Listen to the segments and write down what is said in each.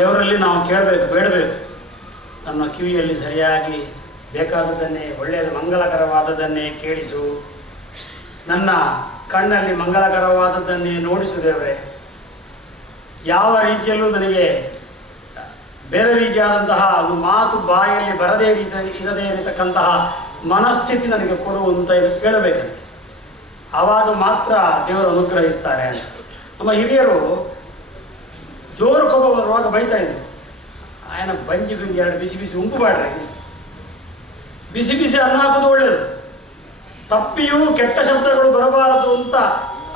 ದೇವರಲ್ಲಿ ನಾವು ಕೇಳಬೇಕು, ಬೇಡಬೇಕು. ನನ್ನ ಕಿವಿಯಲ್ಲಿ ಸರಿಯಾಗಿ ಬೇಕಾದದನ್ನೇ, ಒಳ್ಳೆಯದು ಮಂಗಲಕರವಾದದ್ದನ್ನೇ ಕೇಳಿಸು. ನನ್ನ ಕಣ್ಣಲ್ಲಿ ಮಂಗಳಕರವಾದದ್ದನ್ನೇ ನೋಡಿಸು ದೇವರೇ. ಯಾವ ರೀತಿಯಲ್ಲೂ ನನಗೆ ಬೇರೆ ರೀತಿಯಾದಂತಹ ಒಂದು ಮಾತು ಬಾಯಲ್ಲಿ ಬರದೇ ರೀತಿ ಇರದೇ ಇರತಕ್ಕಂತಹ ಮನಸ್ಥಿತಿ ನನಗೆ ಕೊಡುವಂತ ಇದು ಕೇಳಬೇಕಂತೆ. ಆವಾಗ ಮಾತ್ರ ದೇವರು ಅನುಗ್ರಹಿಸ್ತಾರೆ ಅಂತ. ನಮ್ಮ ಹಿರಿಯರು ಜೋರು ಕೋಪ ಬರುವಾಗ ಬೈತಾ ಇದ್ರು. ಆಯನ ಬಂಜಿಗೊಂದು ಎರಡು ಬಿಸಿ ಬಿಸಿ ಉಂಟು ಮಾಡ್ರಿ ಬಿಸಿ ಬಿಸಿ ಅನ್ನ ಹಾಕೋದು ಒಳ್ಳೆಯದು ತಪ್ಪಿಯೂ ಕೆಟ್ಟ ಶಬ್ದಗಳು ಬರಬಾರದು ಅಂತ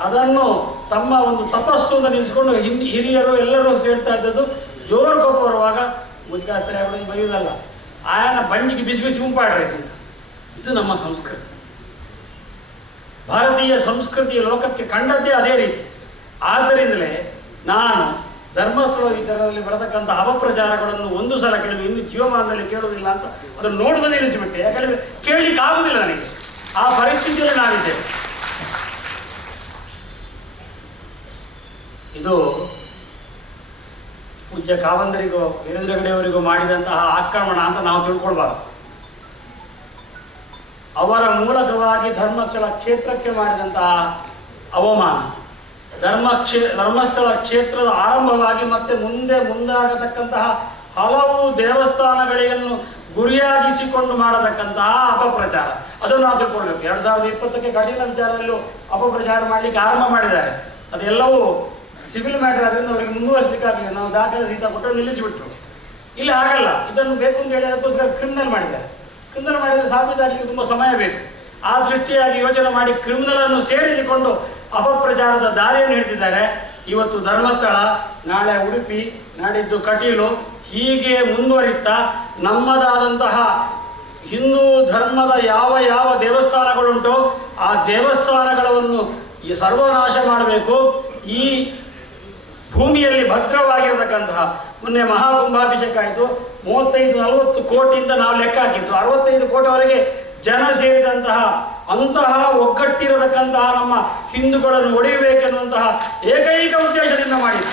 ಅದನ್ನು ತಮ್ಮ ಒಂದು ತಪಸ್ಸು ಅಂತ ನಿಲ್ಲಿಸ್ಕೊಂಡು ಹಿನ್, ಹಿರಿಯರು ಎಲ್ಲರೂ ಸೇರ್ತಾ ಇದ್ದದ್ದು ಜೋರು ಕೋಪ ಬರುವಾಗ ಮುದ್ಕಾಸ್ತಾರೆ ಬರೆಯುವುದಲ್ಲ, ಆಯನ ಬಂಜಿಗೆ ಬಿಸಿ ಬಿಸಿ ಉಂಪಾಡ್ರಿ ಅಂತ. ಇದು ನಮ್ಮ ಸಂಸ್ಕೃತಿ. ಭಾರತೀಯ ಸಂಸ್ಕೃತಿಯ ಲೋಕಕ್ಕೆ ಕಂಡದ್ದೇ ಅದೇ ರೀತಿ. ಆದ್ದರಿಂದಲೇ ನಾನು ಧರ್ಮಸ್ಥಳ ವಿಚಾರದಲ್ಲಿ ಬರತಕ್ಕಂಥ ಅಪಪ್ರಚಾರಗಳನ್ನು ಒಂದು ಸಲ ಕೇಳಿ ಇನ್ನು ಜೀವಮಾನದಲ್ಲಿ ಕೇಳುವುದಿಲ್ಲ ಅಂತ ಅದನ್ನು ನೋಡುವುದೇ ನಿಲ್ಲಿಸಿಬಿಟ್ಟೆ. ಯಾಕಂದರೆ ಕೇಳಲಿಕ್ಕೆ ಆಗುವುದಿಲ್ಲ ನನಗೆ. ಆ ಪರಿಸ್ಥಿತಿಯಲ್ಲಿ ನಾವಿದ್ದೇವೆ ಇದು ಪೂಜ್ಯ ಕಾವಂದರಿಗೂ ವೀರೇಂದ್ರ ಹೆಗಡೆಯವರಿಗೂ ಮಾಡಿದಂತಹ ಆಕ್ರಮಣ ಅಂತ ನಾವು ತಿಳ್ಕೊಳ್ಬಾರ್ದು. ಅವರ ಮೂಲಕವಾಗಿ ಧರ್ಮಸ್ಥಳ ಕ್ಷೇತ್ರಕ್ಕೆ ಮಾಡಿದಂತಹ ಅವಮಾನ. ಧರ್ಮ ಕ್ಷೇ, ಧರ್ಮಸ್ಥಳ ಕ್ಷೇತ್ರದ ಆರಂಭವಾಗಿ ಮತ್ತೆ ಮುಂದೆ ಮುಂದಾಗತಕ್ಕಂತಹ ಹಲವು ದೇವಸ್ಥಾನಗಳನ್ನು ಗುರಿಯಾಗಿಸಿಕೊಂಡು ಮಾಡತಕ್ಕಂತಹ ಅಪಪ್ರಚಾರ. ಅದನ್ನು ನಾವು ತಿಳ್ಕೊಳ್ಬೇಕು ಎರಡು ಸಾವಿರದ ಇಪ್ಪತ್ತಕ್ಕೆ ಕಠಿಣ ವಿಚಾರದಲ್ಲೂ ಅಪಪ್ರಚಾರ ಮಾಡಲಿಕ್ಕೆ ಆರಂಭ ಮಾಡಿದ್ದಾರೆ. ಅದೆಲ್ಲವೂ ಸಿವಿಲ್ ಮ್ಯಾಟರ್ ಅದರಿಂದ ಅವರಿಗೆ ಮುಂದುವರಿಸಲಿಕ್ಕಾಗಲಿಲ್ಲ. ನಾವು ದಾಖಲೆ ಸಹಿತ ಕೊಟ್ಟು ನಿಲ್ಲಿಸಿಬಿಟ್ರು. ಇಲ್ಲಿ ಹಾಗಲ್ಲ. ಇದನ್ನು ಬೇಕು ಅಂತ ಹೇಳಿ ಅದಕ್ಕೋಸ್ಕರ ಕ್ರಿಮಿನಲ್ ಮಾಡಿದ್ದಾರೆ. ಕ್ರಿಮಿನಲ್ ಮಾಡಿದರೆ ಸಾಬೀತಾಗಲಿಕ್ಕೆ ತುಂಬ ಸಮಯ ಬೇಕು. ಆ ದೃಷ್ಟಿಯಾಗಿ ಯೋಚನೆ ಮಾಡಿ ಕ್ರಿಮಿನಲ್ ಅನ್ನು ಸೇರಿಸಿಕೊಂಡು ಅಪಪ್ರಚಾರದ ದಾರಿಯನ್ನು ಹಿಡಿದಿದ್ದಾರೆ. ಇವತ್ತು ಧರ್ಮಸ್ಥಳ, ನಾಳೆ ಉಡುಪಿ, ನಾಡಿದ್ದು ಕಟೀಲು ಹೀಗೆ ಮುಂದುವರಿತಾ ನಮ್ಮದಾದಂತಹ ಹಿಂದೂ ಧರ್ಮದ ಯಾವ ಯಾವ ದೇವಸ್ಥಾನಗಳುಂಟೋ ಆ ದೇವಸ್ಥಾನಗಳನ್ನು ಸರ್ವನಾಶ ಮಾಡಬೇಕು. ಈ ಭೂಮಿಯಲ್ಲಿ ಭದ್ರವಾಗಿರತಕ್ಕಂತಹ ಮೊನ್ನೆ ಮಹಾಕುಂಭಾಭಿಷೇಕ ಆಯಿತು. ಮೂವತ್ತೈದು ನಲವತ್ತು ಕೋಟಿಯಿಂದ ನಾವು ಲೆಕ್ಕ ಹಾಕಿದ್ದು. ಅರವತ್ತೈದು ಕೋಟಿವರೆಗೆ ಜನ ಸೇರಿದಂತಹ ಅಂತಹ ಒಗ್ಗಟ್ಟಿರತಕ್ಕಂತಹ ನಮ್ಮ ಹಿಂದೂಗಳನ್ನು ಒಡೆಯಬೇಕೆನ್ನುವಂತಹ ಏಕೈಕ ಉದ್ದೇಶದಿಂದ ಮಾಡಿದೆ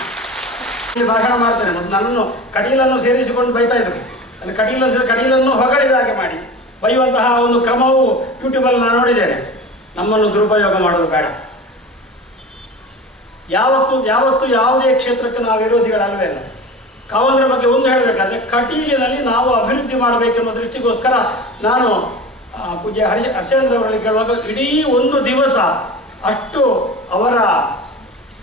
ಇಲ್ಲಿ ಭಾಷಣ ಮಾಡ್ತಾರೆ. ಮತ್ತು ನನ್ನನ್ನು ಕಟೀಲನ್ನು ಸೇರಿಸಿಕೊಂಡು ಬೈತಾ ಇದ್ರು. ಅಲ್ಲಿ ಕಟೀಲನ್ನು ಕಟೀಲನ್ನು ಹೊಗಳಿದ ಹಾಗೆ ಮಾಡಿ ಬೈಯುವಂತಹ ಒಂದು ಕ್ರಮವು ಯೂಟ್ಯೂಬಲ್ಲಿ ನಾನು ನೋಡಿದ್ದೇನೆ. ನಮ್ಮನ್ನು ದುರುಪಯೋಗ ಮಾಡೋದು ಬೇಡ. ಯಾವತ್ತು ಯಾವತ್ತು ಯಾವುದೇ ಕ್ಷೇತ್ರಕ್ಕೆ ನಾವು ವಿರೋಧಿಗಳಲ್ವೇ ಅಲ್ಲ. ಕಾವಂದ್ರ ಬಗ್ಗೆ ಒಂದು ಹೇಳಬೇಕಾದ್ರೆ ಕಟೀಲಿನಲ್ಲಿ ನಾವು ಅಭಿವೃದ್ಧಿ ಮಾಡಬೇಕೆನ್ನೋ ದೃಷ್ಟಿಗೋಸ್ಕರ ನಾನು ಪೂಜ್ಯ ಹರಿಶ ಹರ್ಷೇಂದ್ರ ಅವರಲ್ಲಿ ಕೇಳುವಾಗ ಇಡೀ ಒಂದು ದಿವಸ ಅಷ್ಟು ಅವರ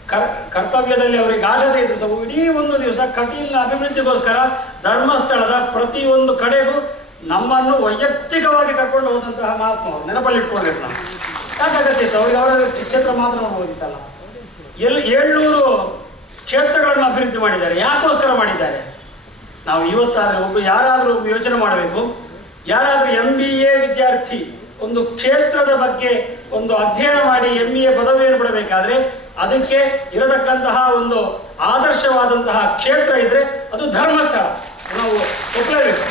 ಕರ್, ಕರ್ತವ್ಯದಲ್ಲಿ ಅವರಿಗೆ ಆಗದೇ ಇದ್ರು ಸಹ ಇಡೀ ಒಂದು ದಿವಸ ಕಠಿಣ ಅಭಿವೃದ್ಧಿಗೋಸ್ಕರ ಧರ್ಮಸ್ಥಳದ ಪ್ರತಿಯೊಂದು ಕಡೆಗೂ ನಮ್ಮನ್ನು ವೈಯಕ್ತಿಕವಾಗಿ ಕರ್ಕೊಂಡು ಹೋದಂತಹ ಮಹಾತ್ಮ ಅವರು. ನೆನಪಲ್ಲಿ ಯಾಕಾಗತ್ತೆ ಇತ್ತು ಅವ್ರಿಗೆ ಅವರ ಕ್ಷೇತ್ರ ಮಾತ್ರ ಓದಿತ್ತಲ್ಲ ಎಲ್ಲಿ ಏಳ್ನೂರು ಕ್ಷೇತ್ರಗಳನ್ನು ಅಭಿವೃದ್ಧಿ ಮಾಡಿದ್ದಾರೆ. ಯಾಕೋಸ್ಕರ ಮಾಡಿದ್ದಾರೆ? ನಾವು ಇವತ್ತಾದರೂ ಒಬ್ಬ ಯಾರಾದರೂ ಯೋಚನೆ ಮಾಡಬೇಕು. ಯಾರಾದರೂ ಎಂ ಬಿ ಎ ವಿದ್ಯಾರ್ಥಿ ಒಂದು ಕ್ಷೇತ್ರದ ಬಗ್ಗೆ ಒಂದು ಅಧ್ಯಯನ ಮಾಡಿ ಎಂ ಬಿ ಎ ಪದವಿಯನ್ನು ಪಡಬೇಕಾದ್ರೆ ಅದಕ್ಕೆ ಇರತಕ್ಕಂತಹ ಒಂದು ಆದರ್ಶವಾದಂತಹ ಕ್ಷೇತ್ರ ಇದ್ರೆ ಅದು ಧರ್ಮಸ್ಥಳ. ನಾವು ಒಪ್ಪಲೇಬೇಕು